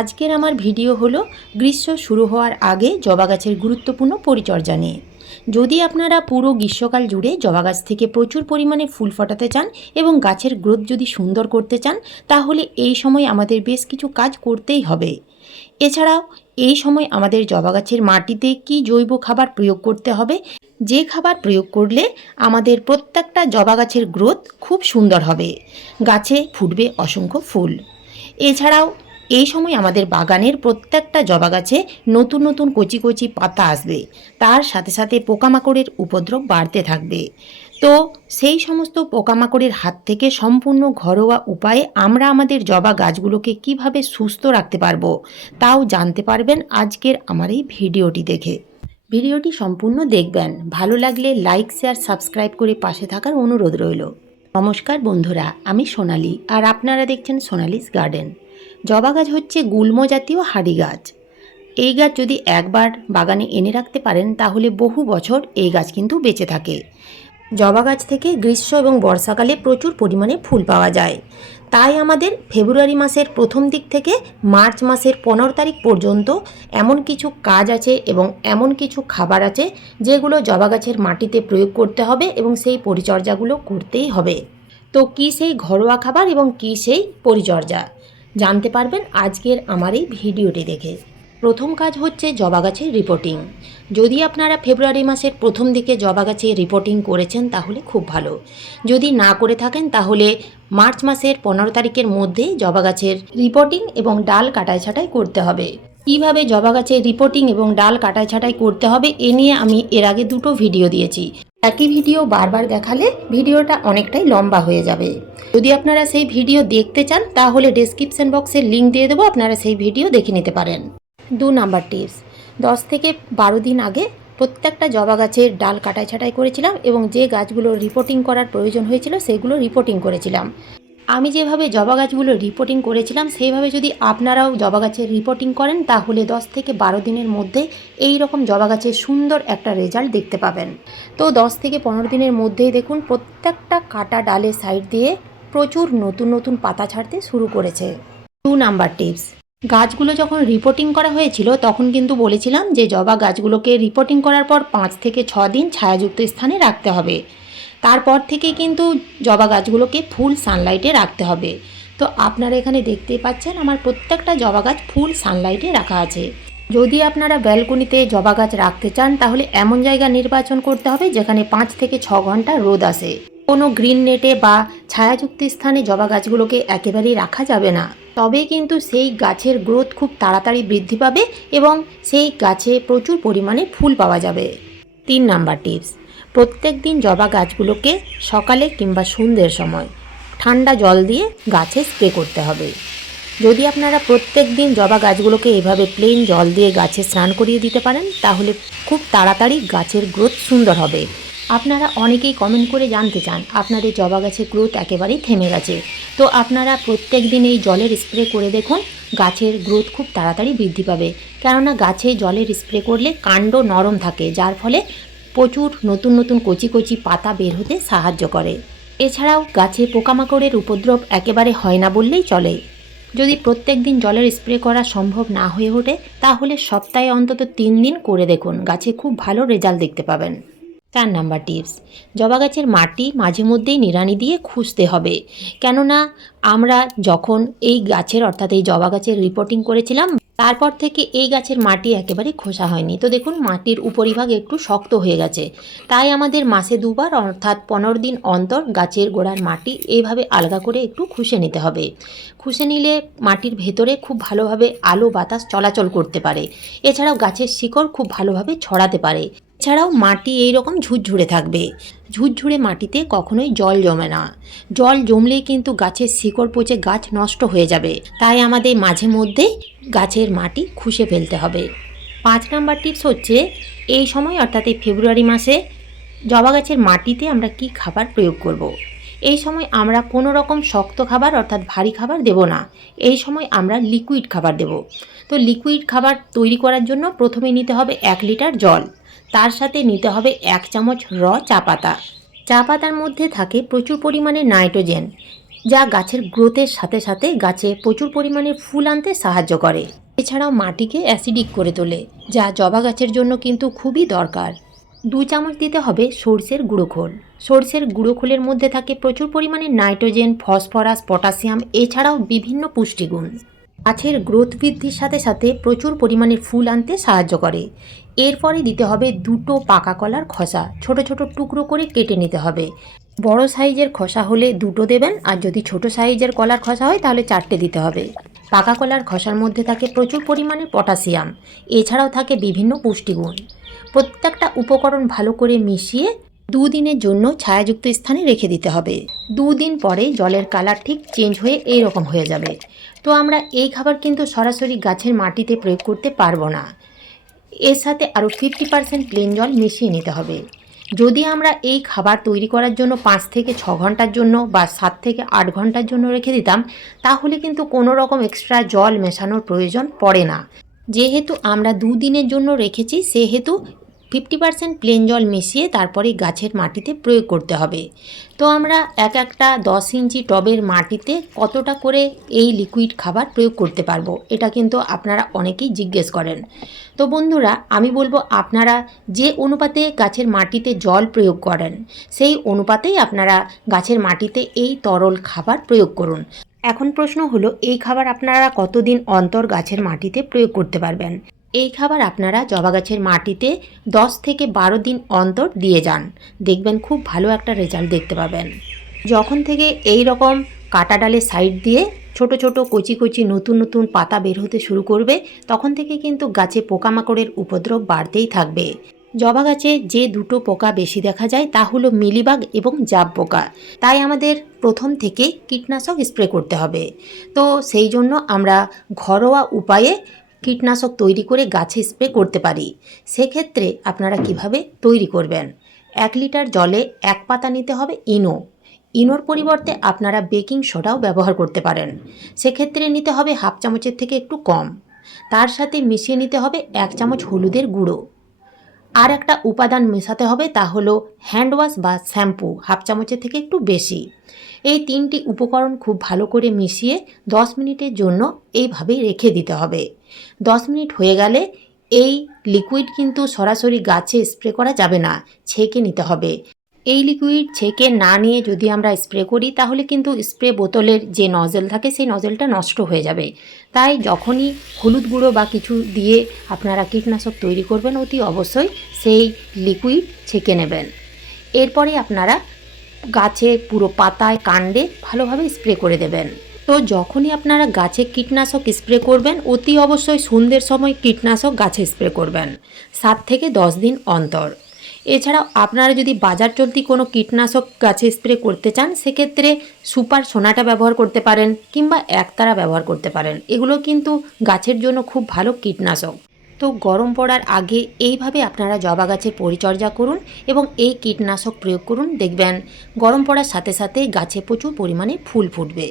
আজকের আমার ভিডিও হলো গ্রীষ্ম শুরু হওয়ার আগে জবা গাছের গুরুত্বপূর্ণ পরিচর্যা নিয়ে। যদি আপনারা পুরো গ্রীষ্মকাল জুড়ে জবা গাছ থেকে প্রচুর পরিমাণে ফুল ফোটাতে চান এবং গাছের গ্রোথ যদি সুন্দর করতে চান, তাহলে এই সময় আমাদের বেশ কিছু কাজ করতেই হবে। এছাড়াও এই সময় আমাদের জবা গাছের মাটিতে কি জৈব খাবার প্রয়োগ করতে হবে, যে খাবার প্রয়োগ করলে আমাদের প্রত্যেকটা জবা গাছের গ্রোথ খুব সুন্দর হবে, গাছে ফুটবে অসংখ্য ফুল। এছাড়াও এই সময় আমাদের বাগানের প্রত্যেকটা জবা গাছে নতুন নতুন কচি কচি পাতা আসবে, তার সাথে সাথে পোকামাকড়ের উপদ্রব বাড়তে থাকবে। তো সেই সমস্ত পোকামাকড়ের হাত থেকে সম্পূর্ণ ঘরোয়া উপায়ে আমরা আমাদের জবা গাছগুলোকে কিভাবে সুস্থ রাখতে পারবো, তাও জানতে পারবেন আজকের আমার এই ভিডিওটি দেখে। ভিডিওটি সম্পূর্ণ দেখবেন, ভালো লাগলে লাইক শেয়ার সাবস্ক্রাইব করে পাশে থাকার অনুরোধ রইল। নমস্কার বন্ধুরা, আমি সোনালি আর আপনারা দেখছেন সোনালিস গার্ডেন। জবা গাছ হচ্ছে গুল্ম জাতীয় হাঁড়ি গাছ। এই গাছ যদি একবার বাগানে এনে রাখতে পারেন তাহলে বহু বছর এই গাছ কিন্তু বেঁচে থাকে। জবা গাছ থেকে গ্রীষ্ম এবং বর্ষাকালে প্রচুর পরিমাণে ফুল পাওয়া যায়। তাই আমাদের ফেব্রুয়ারি মাসের প্রথম দিক থেকে মার্চ মাসের 15 তারিখ পর্যন্ত এমন কিছু কাজ আছে এবং এমন কিছু খাবার আছে যেগুলো জবা গাছের মাটিতে প্রয়োগ করতে হবে এবং সেই পরিচর্যাগুলো করতেই হবে। তো কী সেই ঘরোয়া খাবার এবং কী সেই পরিচর্যা জানতে পারবেন আজকের আমার এই ভিডিওটি দেখে। প্রথম কাজ হচ্ছে জবা গাছের রিপোর্টিং। যদি আপনারা ফেব্রুয়ারি মাসের প্রথম দিকে জবা গাছে রিপোর্টিং করেছেন তাহলে খুব ভালো। যদি না করে থাকেন তাহলে মার্চ মাসের 15 তারিখের মধ্যে জবা গাছের রিপোর্টিং এবং ডাল কাটাই ছাঁটাই করতে হবে। কীভাবে জবা গাছের রিপোর্টিং এবং ডাল কাটাই ছাঁটাই করতে হবে এ নিয়ে আমি এর আগে দুটো ভিডিও দিয়েছি। একই ভিডিও বারবার দেখালে ভিডিওটা অনেকটাই লম্বা হয়ে যাবে। যদি আপনারা সেই ভিডিও দেখতে চান তাহলে ডেসক্রিপশন বক্সে লিঙ্ক দিয়ে দেবো, আপনারা সেই ভিডিও দেখে নিতে পারেন। 2 নাম্বার টিপস, 10 থেকে 12 দিন আগে প্রত্যেকটা জবা গাছের ডাল কাটাই ছাঁটাই করেছিলাম এবং যে গাছগুলো রিপোর্টিং করার প্রয়োজন হয়েছিল সেগুলো রিপোর্টিং করেছিলাম। আমি যেভাবে জবা গাছগুলো রিপোর্টিং করেছিলাম সেইভাবে যদি আপনারাও জবা গাছের রিপোর্টিং করেন তাহলে 10 থেকে 12 দিনের মধ্যে এই রকম জবা গাছের সুন্দর একটা রেজাল্ট দেখতে পাবেন। তো 10 থেকে 15 দিনের মধ্যেই দেখুন প্রত্যেকটা কাটা ডালের সাইড দিয়ে প্রচুর নতুন নতুন পাতা ছাড়তে শুরু করেছে। 2 নাম্বার টিপস, গাছগুলো যখন রিপোর্টিং করা হয়েছিল তখন কিন্তু বলেছিলাম যে জবা গাছগুলোকে রিপোর্টিং করার পর 5 থেকে 6 দিন ছায়াযুক্ত স্থানে রাখতে হবে। তারপর থেকে কিন্তু জবা গাছগুলোকে ফুল সানলাইটে রাখতে হবে। তো আপনারা এখানে দেখতেই পাচ্ছেন আমার প্রত্যেকটা জবা গাছ ফুল সানলাইটে রাখা আছে। যদি আপনারা ব্যালকনিতে জবা গাছ রাখতে চান তাহলে এমন জায়গা নির্বাচন করতে হবে যেখানে 5 থেকে 6 ঘন্টা রোদ আসে। কোনো গ্রিন নেটে বা ছায়াযুক্ত স্থানে জবা গাছগুলোকে একেবারেই রাখা যাবে না, তবে কিন্তু সেই গাছের গ্রোথ খুব তাড়াতাড়ি বৃদ্ধি পাবে এবং সেই গাছে প্রচুর পরিমাণে ফুল পাওয়া যাবে। 3 নাম্বার টিপস, প্রত্যেক দিন জবা গাছগুলোকে সকালে কিংবা সন্ধ্যের সময় ঠান্ডা জল দিয়ে গাছে স্প্রে করতে হবে। যদি আপনারা প্রত্যেক দিন জবা গাছগুলোকে এভাবে প্লেন জল দিয়ে গাছে স্নান করিয়ে দিতে পারেন তাহলে খুব তাড়াতাড়ি গাছের গ্রোথ সুন্দর হবে। আপনারা অনেকেই কমেন্ট করে জানতে চান আপনাদের জবা গাছের গ্রোথ একেবারেই থেমে গেছে। তো আপনারা প্রত্যেক দিন এই জলের স্প্রে করে দেখুন, গাছের গ্রোথ খুব তাড়াতাড়ি বৃদ্ধি পাবে। কেননা গাছে জলের স্প্রে করলে কাণ্ড নরম থাকে, যার ফলে প্রচুর নতুন নতুন কচি কচি পাতা বের হতে সাহায্য করে। এছাড়াও গাছে পোকামাকড়ের উপদ্রব একেবারে হয় না বললেই চলে। যদি প্রত্যেক দিন জলের স্প্রে করা সম্ভব না হয়ে ওঠে তাহলে সপ্তাহে অন্তত 3 দিন করে দেখুন, গাছে খুব ভালো রেজাল্ট দেখতে পাবেন। 4 নাম্বার টিপস, জবা গাছের মাটি মাঝে মধ্যেই নিড়ানি দিয়ে খুঁজতে হবে। কেননা আমরা যখন এই গাছের অর্থাৎ এই জবা গাছের রিপোর্টিং করেছিলাম তারপর থেকে এই গাছের মাটি একেবারে খোসা হয়নি। তো দেখুন মাটির উপরিভাগ একটু শক্ত হয়ে গেছে। তাই আমাদের মাসে 2 বার অর্থাৎ 15 দিন অন্তর গাছের গোড়ার মাটি এইভাবে আলগা করে একটু খুঁজে নিতে হবে। খুঁজে নিলে মাটির ভেতরে খুব ভালোভাবে আলো বাতাস চলাচল করতে পারে। এছাড়াও গাছের শিকড় খুব ভালোভাবে ছড়াতে পারে। এছাড়াও মাটি এই রকম ঝুরঝুরে থাকবে। ঝুরঝুরে মাটিতে কখনোই জল জমে না। জল জমলেই কিন্তু গাছের শিকড় পচে গাছ নষ্ট হয়ে যাবে। তাই আমাদের মাঝে মধ্যেই গাছের মাটি খুঁজে ফেলতে হবে। 5 নাম্বার টিপস হচ্ছে এই সময় অর্থাৎ এই ফেব্রুয়ারি মাসে জবা গাছের মাটিতে আমরা কি খাবার প্রয়োগ করব। এই সময় আমরা কোনো রকম শক্ত খাবার অর্থাৎ ভারী খাবার দেব না। এই সময় আমরা লিকুইড খাবার দেব। তো লিকুইড খাবার তৈরি করার জন্য প্রথমে নিতে হবে 1 লিটার জল, তার সাথে নিতে হবে 1 চামচ র চা পাতা। চা পাতার মধ্যে থাকে প্রচুর পরিমাণে নাইট্রোজেন। যা গাছের গ্রোথের সাথে সাথে গাছে প্রচুর পরিমাণে ফুল আনতে সাহায্য করে। এছাড়াও মাটিকে অ্যাসিডিক করে তোলে, যা জবা গাছের জন্য কিন্তু খুবই দরকার। 2 চামচ দিতে হবে সর্ষের গুঁড়ো খোল। সর্ষের গুঁড়ো খোলের মধ্যে থাকে প্রচুর পরিমাণে নাইট্রোজেন, ফসফরাস, পটাশিয়াম, এছাড়াও বিভিন্ন পুষ্টিগুণ। গাছের গ্রোথ বৃদ্ধির সাথে সাথে প্রচুর পরিমাণে ফুল আনতে সাহায্য করে। এরপরে দিতে হবে 2টো পাকা কলার খোসা, ছোট ছোট টুকরো করে কেটে নিতে হবে। বড় সাইজের খোসা হলে 2টো দেবেন, আর যদি ছোট সাইজের কলার খোসা হয় তাহলে 4টে দিতে হবে। পাকা কলার খোসার মধ্যে থাকে প্রচুর পরিমাণে পটাশিয়াম, এছাড়াও থাকে বিভিন্ন পুষ্টিগুণ। প্রত্যেকটা উপকরণ ভালো করে মিশিয়ে 2 দিনের জন্য ছায়াযুক্ত স্থানে রেখে দিতে হবে। 2 দিন পরে জলের কালার ঠিক চেঞ্জ হয়ে এই রকম হয়ে যাবে। তো আমরা এই খাবার কিন্তু সরাসরি গাছের মাটিতে প্রয়োগ করতে পারবো না, এর সাথে আরও 50% প্লেন জল মিশিয়ে নিতে হবে। যদি আমরা এই খাবার তৈরি করার জন্য 5 থেকে 6 ঘন্টার জন্য বা 7 থেকে 8 ঘন্টার জন্য রেখে দিতাম, তাহলে কিন্তু কোনো রকম এক্সট্রা জল মেশানোর প্রয়োজন পড়ে না। যেহেতু আমরা 2 দিনের জন্য রেখেছি, সেহেতু 50% প্লেন জল মিশিয়ে তারপরে গাছের মাটিতে প্রয়োগ করতে হবে। তো আমরা একটা 10 ইঞ্চি টবের মাটিতে কতটা করে এই লিকুইড খাবার প্রয়োগ করতে পারবো, এটা কিন্তু আপনারা অনেকেই জিজ্ঞেস করেন। তো বন্ধুরা, আমি বলবো আপনারা যে অনুপাতে গাছের মাটিতে জল প্রয়োগ করেন, সেই অনুপাতেই আপনারা গাছের মাটিতে এই তরল খাবার প্রয়োগ করুন। এখন প্রশ্ন হলো, এই খাবার আপনারা কতদিন অন্তর গাছের মাটিতে প্রয়োগ করতে পারবেন? এই খাবার আপনারা জবা গাছের মাটিতে 10 থেকে 12 দিন অন্তর দিয়ে যান, দেখবেন খুব ভালো একটা রেজাল্ট দেখতে পাবেন। যখন থেকে এই রকম কাটা ডালের সাইড দিয়ে ছোট ছোট কচি কচি নতুন নতুন পাতা বের হতে শুরু করবে, তখন থেকে কিন্তু গাছে পোকামাকড়ের উপদ্রব বাড়তেই থাকবে। জবা গাছে যে 2টো পোকা বেশি দেখা যায় তা হলো মিলিবাগ এবং জাব পোকা। তাই আমাদের প্রথম থেকে কীটনাশক স্প্রে করতে হবে। তো সেই জন্য আমরা ঘরোয়া উপায়ে কীটনাশক তৈরি করে গাছে স্প্রে করতে পারি। সেক্ষেত্রে আপনারা কিভাবে তৈরি করবেন? 1 লিটার জলে 1 পাতা নিতে হবে ইনোর পরিবর্তে আপনারা বেকিং সোডাও ব্যবহার করতে পারেন। সেক্ষেত্রে নিতে হবে 1/2 চামচের থেকে একটু কম। তার সাথে মিশিয়ে নিতে হবে 1 চামচ হলুদের গুঁড়ো। আর একটা উপাদান মেশাতে হবে, তা হলো হ্যান্ড ওয়াশ বা শ্যাম্পু, 1/2 চামচের থেকে একটু বেশি। এই 3টি উপকরণ খুব ভালো করে মিশিয়ে 10 মিনিটের জন্য এইভাবেই রেখে দিতে হবে। 10 মিনিট হয়ে গেলে এই লিকুইড কিন্তু সরাসরি গাছে স্প্রে করা যাবে না, ছেঁকে নিতে হবে। এই লিকুইড ছেঁকে না নিয়ে যদি আমরা স্প্রে করি, তাহলে কিন্তু স্প্রে বোতলের যে নজেল থাকে সেই নজেলটা নষ্ট হয়ে যাবে। তাই যখনই হলুদ গুঁড়ো বা কিছু দিয়ে আপনারা কীটনাশক তৈরি করবেন, অতি অবশ্যই সেই লিকুইড ছেঁকে নেবেন। এরপরে আপনারা গাছে পুরো পাতায় কাণ্ডে ভালোভাবে স্প্রে করে দেবেন। তো যখনই আপনারা গাছে কীটনাশক স্প্রে করবেন, অতি অবশ্যই সন্ধ্যের সময় কীটনাশক গাছে স্প্রে করবেন, 7 থেকে 10 দিন অন্তর। এছাড়াও আপনারা যদি বাজার চলতি কোনো কীটনাশক গাছে স্প্রে করতে চান, সেক্ষেত্রে সুপার সোনাটা ব্যবহার করতে পারেন কিংবা একতারা ব্যবহার করতে পারেন। এগুলো কিন্তু গাছের জন্য খুব ভালো কীটনাশক। তো গরম পড়ার আগে এইভাবে আপনারা জবা গাছের পরিচর্যা করুন এবং এই কীটনাশক প্রয়োগ করুন, দেখবেন গরম পড়ার সাথে সাথে গাছে প্রচুর পরিমাণে ফুল ফুটবে।